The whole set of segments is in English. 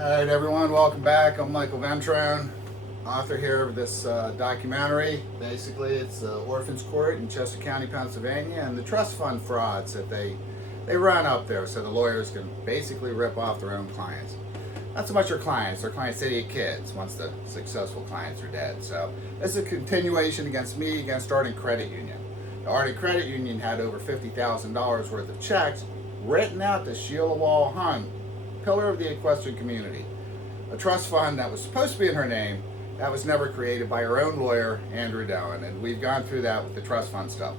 Alright everyone, welcome back. I'm Michael Ventrone, author here of this documentary. Basically it's the Orphans Court in Chester County, Pennsylvania, and the trust fund frauds that they run up there so the lawyers can basically rip off their own clients. Not so much their clients idiot kids once the successful clients are dead. So this is a continuation against me, against Ardent Credit Union. The Ardent Credit Union had over $50,000 worth of checks written out to Sheila Wall Hunt, pillar of the equestrian community, a trust fund that was supposed to be in her name that was never created by her own lawyer, Andrew Dillon, and we've gone through that with the trust fund stuff.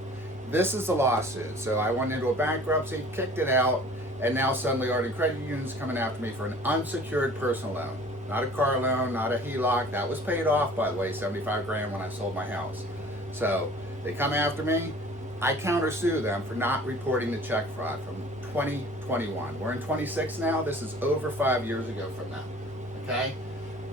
This is the lawsuit. So I went into a bankruptcy, kicked it out, and now suddenly Ardent Credit Union is coming after me for an unsecured personal loan. Not a car loan, not a HELOC. That was paid off, by the way, 75 grand when I sold my house. So they come after me. I countersue them for not reporting the check fraud from 2021. We're in 26 now. This is over 5 years ago from now. Okay?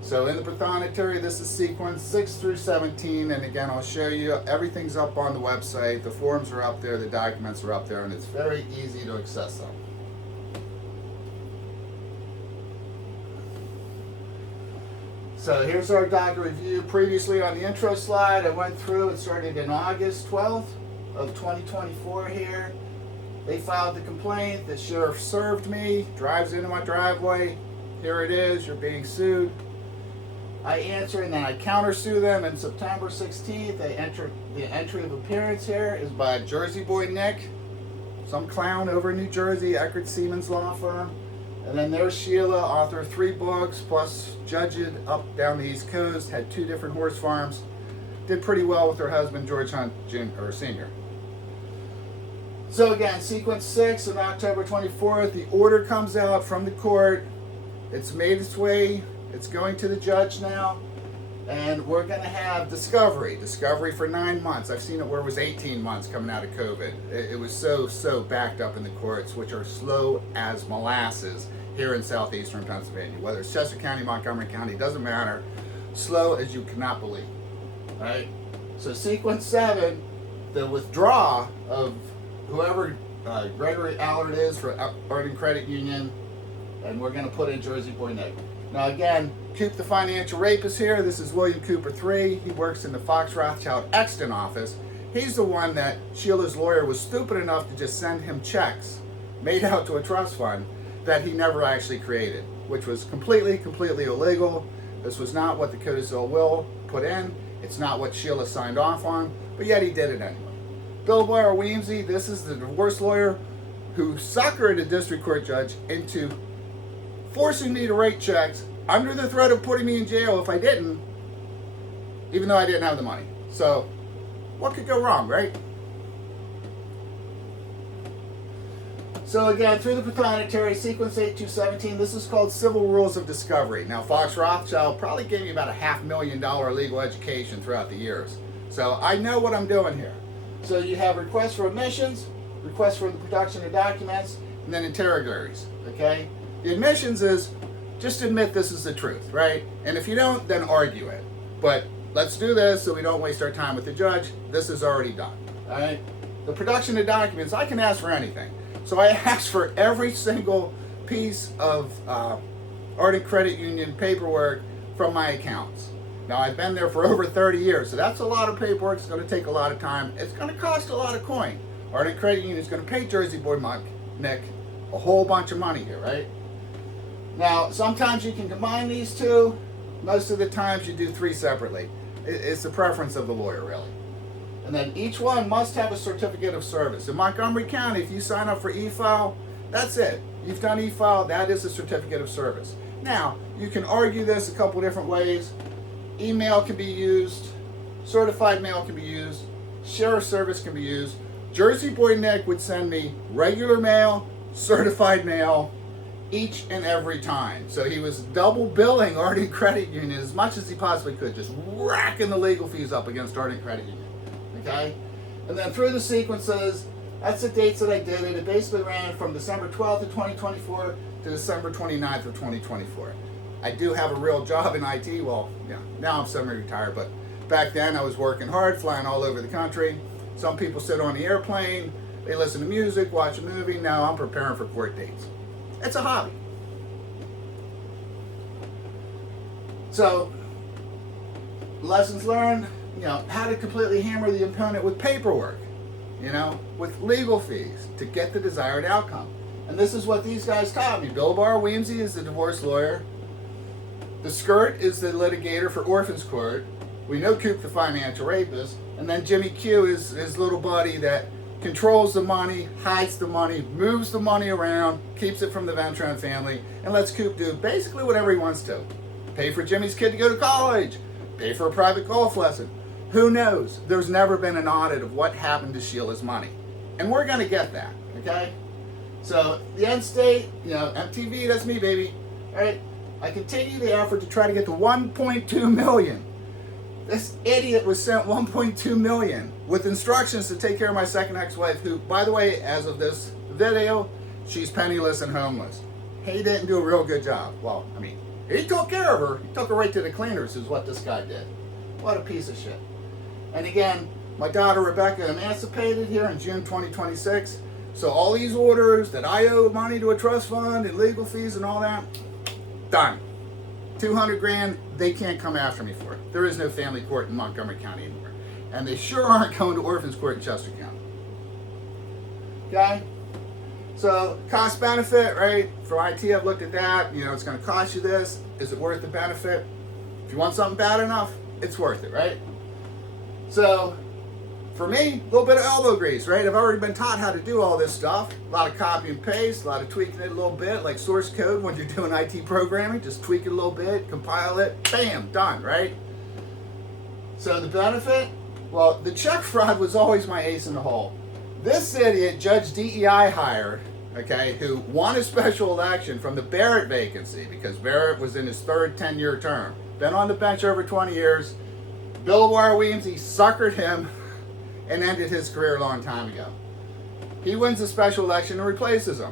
So in the prothonotary, this is sequence 6 through 17. And again, I'll show you. Everything's up on the website. The forms are up there. The documents are up there. And it's very easy to access them. So here's our docket review. Previously on the intro slide, I went through. It started in August 12th of 2024 here. They filed the complaint. The sheriff served me, drives into my driveway. Here it is, you're being sued. I answer and then I countersue them. And September 16th, the entry of appearance here is by Jersey Boy Nick, some clown over in New Jersey, Eckert Siemens law firm. And then there's Sheila, author of 3 books, plus judged up down the East Coast, had 2 different horse farms. Did pretty well with her husband, George Hunt Sr. So again, sequence 6 on October 24th, the order comes out from the court. It's made its way, it's going to the judge now, and we're going to have discovery for 9 months. I've seen it where it was 18 months coming out of COVID. It was so backed up in the courts, which are slow as molasses here in southeastern Pennsylvania. Whether it's Chester County, Montgomery County, doesn't matter. Slow as you cannot believe. All right? So sequence 7, the withdrawal of whoever Gregory Allard is for Ardent Credit Union, and we're going to put in Jersey Boy Nick. Now again, Coop the financial rapist here. This is William Cooper III. He works in the Fox Rothschild Exton office. He's the one that Sheila's lawyer was stupid enough to just send him checks made out to a trust fund that he never actually created, which was completely illegal. This was not what the codicil will put in. It's not what Sheila signed off on, but yet he did it anyway. Bill Blair Weemsey, this is the divorce lawyer who suckered a district court judge into forcing me to write checks under the threat of putting me in jail if I didn't, even though I didn't have the money. So, what could go wrong, right? So again, through the prothonotary, sequence 8 to 17, this is called Civil Rules of Discovery. Now, Fox Rothschild probably gave me about a $500,000 legal education throughout the years. So I know what I'm doing here. So you have requests for admissions, requests for the production of documents, and then interrogatories, okay? The admissions is just admit this is the truth, right? And if you don't, then argue it. But let's do this so we don't waste our time with the judge. This is already done, all right? The production of documents, I can ask for anything. So I asked for every single piece of Ardent Credit Union paperwork from my accounts. Now, I've been there for over 30 years, so that's a lot of paperwork. It's going to take a lot of time. It's going to cost a lot of coin. Ardent Credit Union is going to pay Jersey Boy Nick a whole bunch of money here, right? Now, sometimes you can combine these 2. Most of the times you do 3 separately. It's the preference of the lawyer, really. And then each one must have a certificate of service. In Montgomery County, if you sign up for e-file, that's it. You've done e-file, that is a certificate of service. Now, you can argue this a couple different ways. Email can be used, certified mail can be used, sheriff service can be used. Jersey Boy Nick would send me regular mail, certified mail, each and every time. So he was double billing Ardent Credit Union as much as he possibly could, just racking the legal fees up against Ardent Credit Union, okay? And then through the sequences, that's the dates that I did it. It basically ran from December 12th of 2024 to December 29th of 2024. I do have a real job in IT. Well, yeah, now I'm semi-retired, but back then I was working hard, flying all over the country. Some people sit on the airplane, they listen to music, watch a movie. Now I'm preparing for court dates. It's a hobby. So, lessons learned, how to completely hammer the opponent with paperwork, with legal fees to get the desired outcome. And this is what these guys taught me. Bill Barr Weemsey is the divorce lawyer. The Skirt is the litigator for Orphans Court. We know Coop the financial rapist. And then Jimmy Q is his little buddy that controls the money, hides the money, moves the money around, keeps it from the Ventron family, and lets Coop do basically whatever he wants to. Pay for Jimmy's kid to go to college. Pay for a private golf lesson. Who knows? There's never been an audit of what happened to Sheila's money. And we're going to get that, okay? So, the end state, MTV, that's me, baby. All right? I continue the effort to try to get to 1.2 million. This idiot was sent 1.2 million with instructions to take care of my second ex-wife, who, by the way, as of this video, she's penniless and homeless. He didn't do a real good job. Well, he took care of her. He took her right to the cleaners, is what this guy did. What a piece of shit. And again, my daughter Rebecca emancipated here in June 2026. So all these orders that I owe money to a trust fund and legal fees and all that, done. 200 grand, they can't come after me for it. There is no family court in Montgomery County anymore. And they sure aren't going to Orphans Court in Chester County. Okay? So, cost benefit, right? For IT, I've looked at that. It's going to cost you this. Is it worth the benefit? If you want something bad enough, it's worth it, right? So, for me, a little bit of elbow grease, right? I've already been taught how to do all this stuff. A lot of copy and paste, a lot of tweaking it a little bit, like source code when you're doing IT programming. Just tweak it a little bit, compile it, bam, done, right? So the benefit? Well, the check fraud was always my ace in the hole. This idiot, Judge DEI hired, okay, who won a special election from the Barrett vacancy because Barrett was in his third 10-year term. Been on the bench over 20 years. Bill Barr Weemsey suckered him and ended his career a long time ago. He wins the special election and replaces him.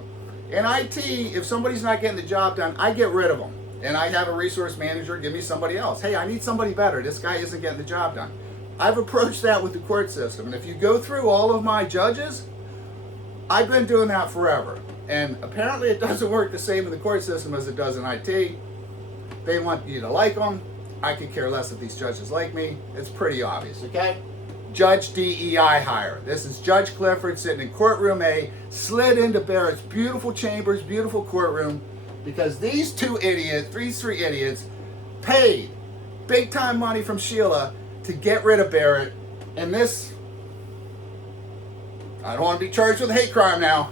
In IT, if somebody's not getting the job done, I get rid of them. And I have a resource manager give me somebody else. Hey, I need somebody better. This guy isn't getting the job done. I've approached that with the court system. And if you go through all of my judges, I've been doing that forever. And apparently it doesn't work the same in the court system as it does in IT. They want you to like them. I could care less if these judges like me. It's pretty obvious, okay? Judge DEI hire. This is Judge Clifford sitting in courtroom A, slid into Barrett's beautiful chambers, beautiful courtroom, because these three idiots, paid big time money from Sheila to get rid of Barrett. And this, I don't want to be charged with a hate crime now.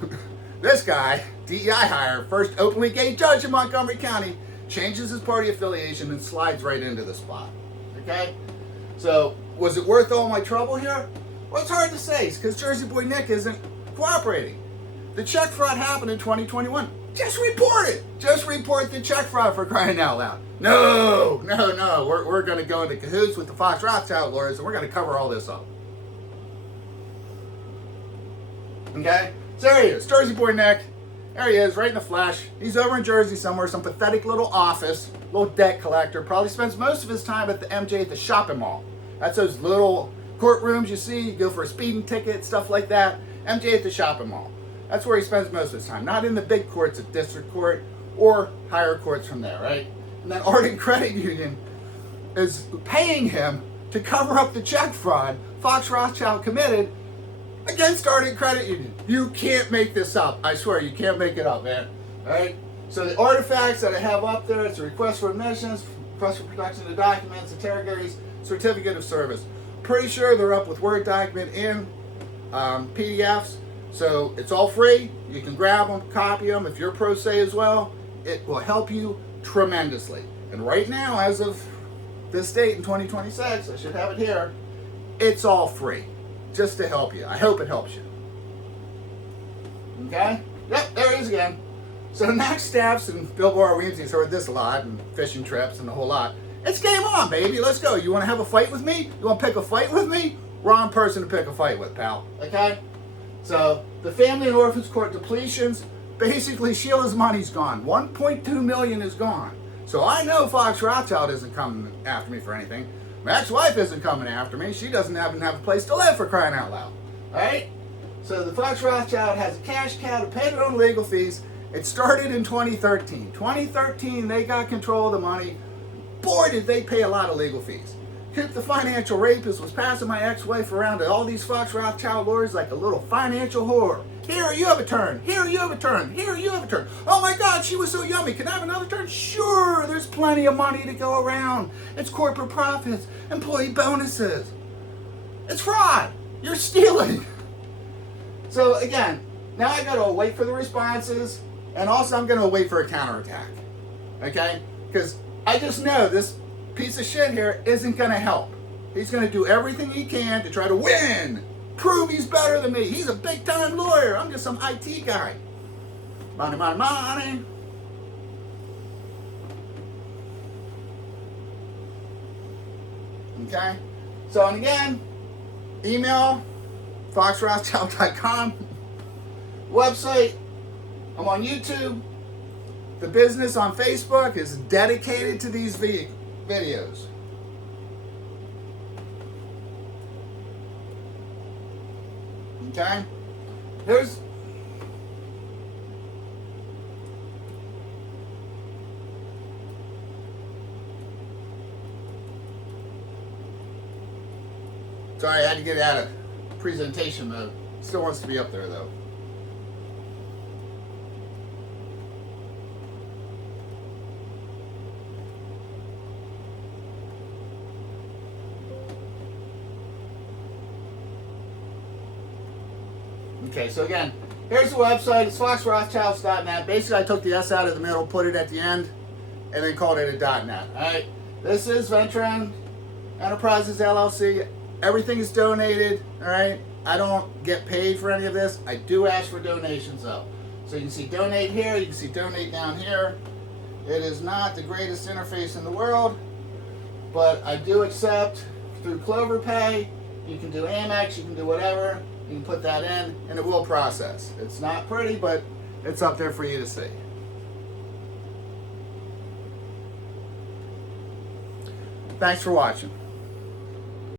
This guy, DEI hire, first openly gay judge in Montgomery County, changes his party affiliation and slides right into the spot. Okay? So, was it worth all my trouble here? Well, it's hard to say, because Jersey Boy Nick isn't cooperating. The check fraud happened in 2021. Just report it. Just report the check fraud, for crying out loud. No. We're going to go into cahoots with the Fox Rothschild lawyers, and we're going to cover all this up. Okay? So there he is, Jersey Boy Nick. There he is, right in the flesh. He's over in Jersey somewhere, some pathetic little office, little debt collector. Probably spends most of his time at the MJ at the shopping mall. That's those little courtrooms you see. You go for a speeding ticket, stuff like that. MJ at the shopping mall. That's where he spends most of his time. Not in the big courts at district court or higher courts from there, right? And then Ardent Credit Union is paying him to cover up the check fraud Fox Rothschild committed against Ardent Credit Union. You can't make this up. I swear, you can't make it up, man. All right? So the artifacts that I have up there, it's a request for admissions, request for production of documents, interrogatories, certificate of service. Pretty sure they're up with Word document and PDFs. So it's all free. You can grab them, copy them. If you're pro se as well, it will help you tremendously. And right now, as of this date in 2026, I should have it here, it's all free. Just to help you. I hope it helps you. Okay? Yep, there it is again. So next steps, and Bill Barr Weemsey's heard this a lot, and fishing trips and the whole lot. It's game on, baby. Let's go. You want to have a fight with me? You want to pick a fight with me? Wrong person to pick a fight with, pal. Okay? So the family and orphans court depletions, basically Sheila's money's gone. 1.2 million is gone. So I know Fox Rothschild isn't coming after me for anything. My ex-wife isn't coming after me. She doesn't even have a place to live, for crying out loud. Alright? So the Fox Rothschild has a cash cow to pay their own legal fees. It started in 2013. 2013, they got control of the money. boy, did they pay a lot of legal fees. Coop the financial rapist was passing my ex-wife around to all these Fox Rothschild lawyers like a little financial whore. Here, you have a turn. Here, you have a turn. Here, you have a turn. Oh my God, she was so yummy. Can I have another turn? Sure, there's plenty of money to go around. It's corporate profits, employee bonuses. It's fraud. You're stealing. So again, now I gotta wait for the responses, and also I'm gonna wait for a counterattack. Okay? Because I just know this piece of shit here isn't gonna help. He's gonna do everything he can to try to win. Prove he's better than me. He's a big time lawyer. I'm just some IT guy. Money, money, money. Okay? So, and again, email, foxrothschild.com. Website, I'm on YouTube. The business on Facebook is dedicated to these videos. Okay? Here's sorry, I had to get out of presentation mode. Still wants to be up there though. Okay, so again, here's the website. It's foxrothschilds.net. Basically, I took the S out of the middle, put it at the end, and then called it a .net. All right. This is Ventron Enterprises LLC. Everything is donated. All right. I don't get paid for any of this. I do ask for donations though. So you can see donate here. You can see donate down here. It is not the greatest interface in the world, but I do accept through Clover Pay. You can do Amex. You can do whatever. You can put that in, and it will process. It's not pretty, but it's up there for you to see. Thanks for watching.